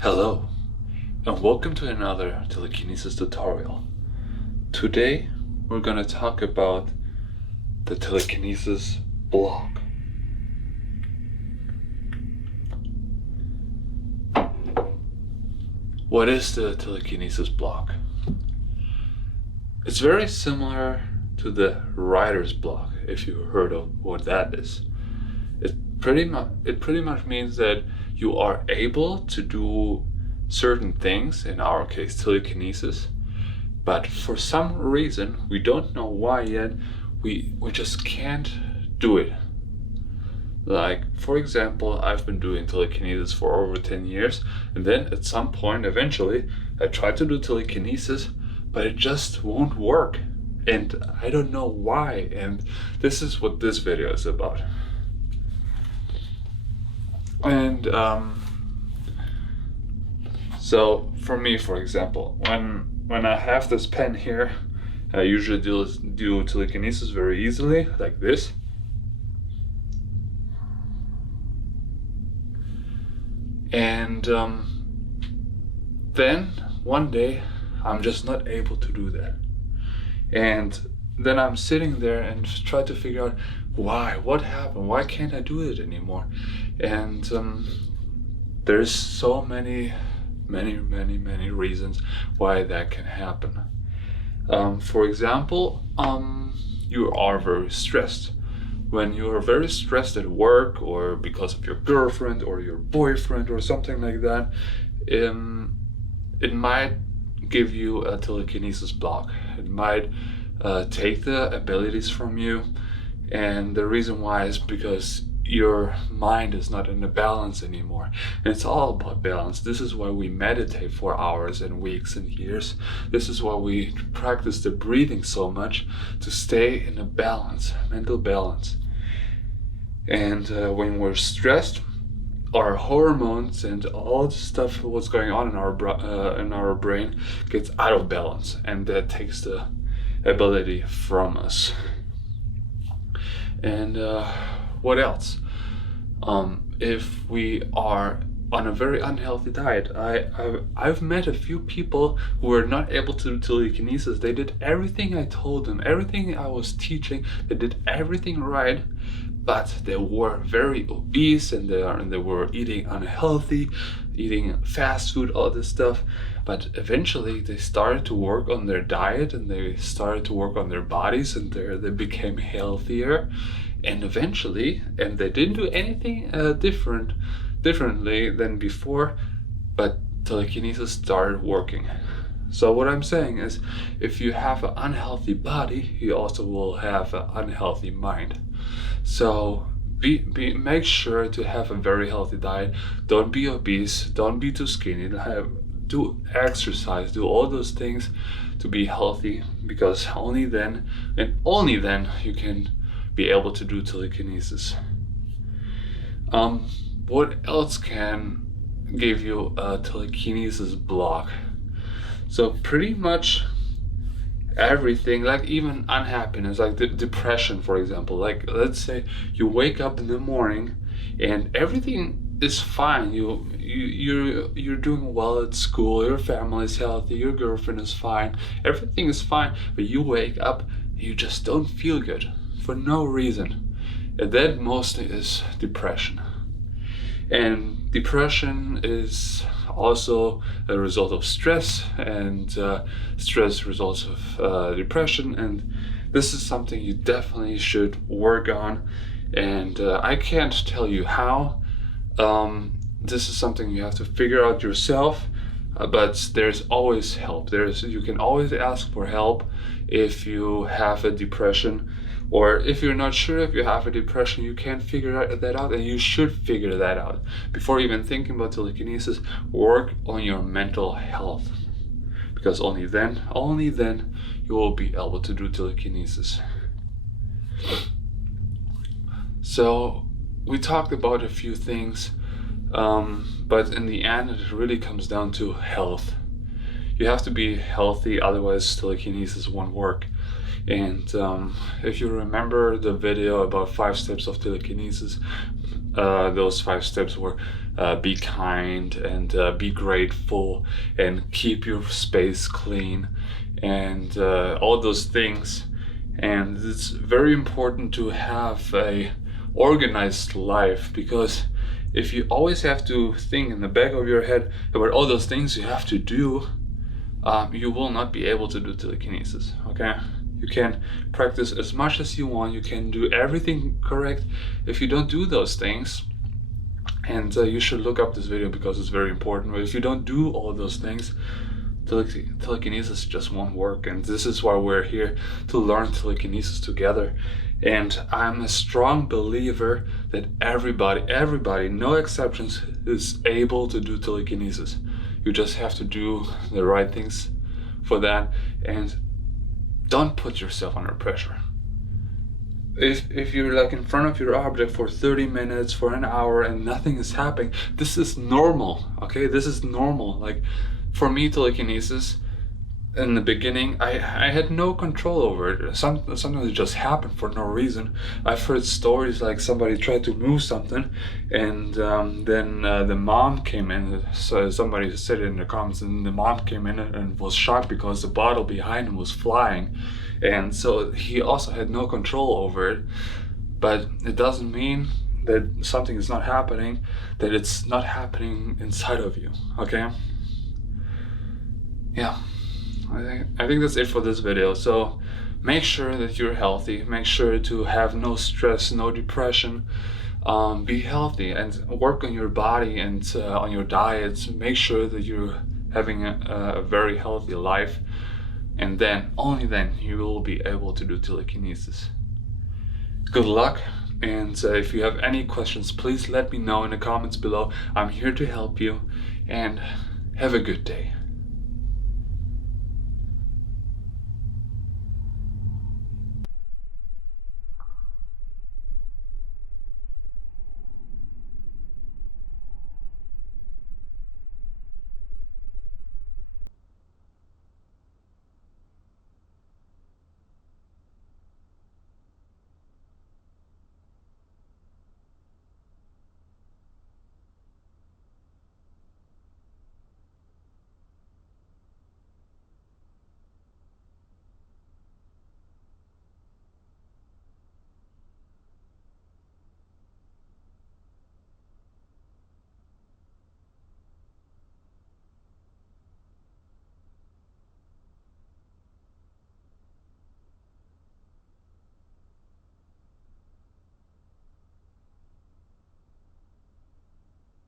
Hello, and welcome to another Telekinesis tutorial. Today, we're going to talk about the telekinesis block. What is the telekinesis block? It's very similar to the writer's block, if you heard of what that is. It pretty much means that you are able to do certain things, in our case telekinesis, but for some reason, we don't know why yet, we just can't do it. Like, for example, I've been doing telekinesis for over 10 years, and then at some point, eventually, I tried to do telekinesis, but it just won't work. And I don't know why, and this is what this video is about. And so for me, for example, when I have this pen here, I usually do telekinesis very easily, like this. And then one day I'm just not able to do that. And then I'm sitting there and try to figure out why, what happened, why can't I do it anymore? And there's so many reasons why that can happen. For example, you are very stressed. When you are very stressed at work, or because of your girlfriend or your boyfriend or something like that, it might give you a telekinesis block. It might take the abilities from you, and the reason why is because your mind is not in a balance anymore. And it's all about balance. This is why we meditate for hours and weeks and years. This is why we practice the breathing so much, to stay in a balance, mental balance. And when we're stressed, our hormones and all the stuff what's going on in our brain gets out of balance, and that takes the ability from us. And what else? If we are on a very unhealthy diet, I've met a few people who were not able to do telekinesis. They did everything I told them, everything I was teaching. They did everything right, but they were very obese, and they were eating unhealthy, eating fast food, all this stuff. But eventually they started to work on their diet, and they started to work on their bodies, and they became healthier. And eventually, and they didn't do anything differently than before, but telekinesis started working. So what I'm saying is, if you have an unhealthy body, you also will have an unhealthy mind. So make sure to have a very healthy diet. Don't be obese, don't be too skinny, do exercise, do all those things to be healthy, because only then you can be able to do telekinesis. What else can give you a telekinesis block? So pretty much everything, like even unhappiness, like depression, for example. Like, let's say you wake up in the morning and everything is fine. You're doing well at school, your family is healthy, your girlfriend is fine, everything is fine, but you wake up, you just don't feel good for no reason. And that mostly is depression. And depression is also a result of stress, and stress results of depression, and this is something you definitely should work on. And I can't tell you how. This is something you have to figure out yourself, but there's always help. You can always ask for help if you have a depression, or if you're not sure if you have a depression, you can't figure that out, and you should figure that out. Before even thinking about telekinesis, work on your mental health, because only then you will be able to do telekinesis. So we talked about a few things, but in the end it really comes down to health. You have to be healthy, otherwise telekinesis won't work. And if you remember the video about 5 steps of telekinesis, those 5 steps were be kind and be grateful and keep your space clean and all those things. And it's very important to have a organized life, because if you always have to think in the back of your head about all those things you have to do, you will not be able to do telekinesis. Okay, you can practice as much as you want, you can do everything correct. If you don't do those things, and you should look up this video because it's very important, but if you don't do all those things, telekinesis just won't work. And this is why we're here, to learn telekinesis together. And I'm a strong believer that everybody, no exceptions, is able to do telekinesis. You just have to do the right things for that, and don't put yourself under pressure. If you're like in front of your object for 30 minutes, for an hour, and nothing is happening, this is normal, okay? This is normal. Like, for me, telekinesis, in the beginning, I had no control over it. Sometimes it just happened for no reason. I've heard stories like somebody tried to move something, and then the mom came in. So somebody said it in the comments, and the mom came in and was shocked because the bottle behind him was flying. And so he also had no control over it. But it doesn't mean that something is not happening, that it's not happening inside of you, okay? Yeah. I think that's it for this video. So make sure that you're healthy, make sure to have no stress, no depression, be healthy and work on your body and on your diets. Make sure that you're having a very healthy life, and then, only then, you will be able to do telekinesis. Good luck, and if you have any questions, please let me know in the comments below. I'm here to help you, and have a good day.